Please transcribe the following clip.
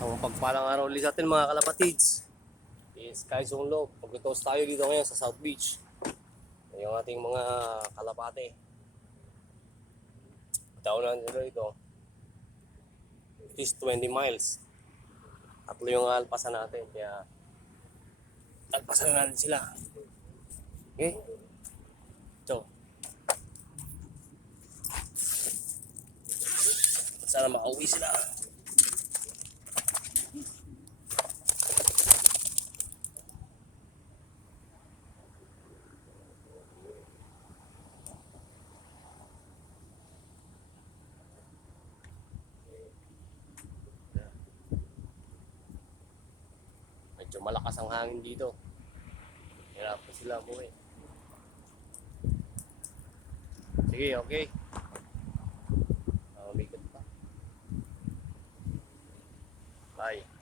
So, pagpalang araw ulit sa atin mga kalapatids. Is Kaisong Loob. Pagkatoos tayo dito ngayon sa South Beach. Yung ating mga kalapate. Taon na nila ito. It is 20 miles. Tatlo yung alpasan natin. Kaya alpasan na natin sila. Okay? Ito. Sana makauwi sila. Medyo malakas ang hangin dito. Hirap pa sila buhay. Sige, okay. Umigot pa. Bye.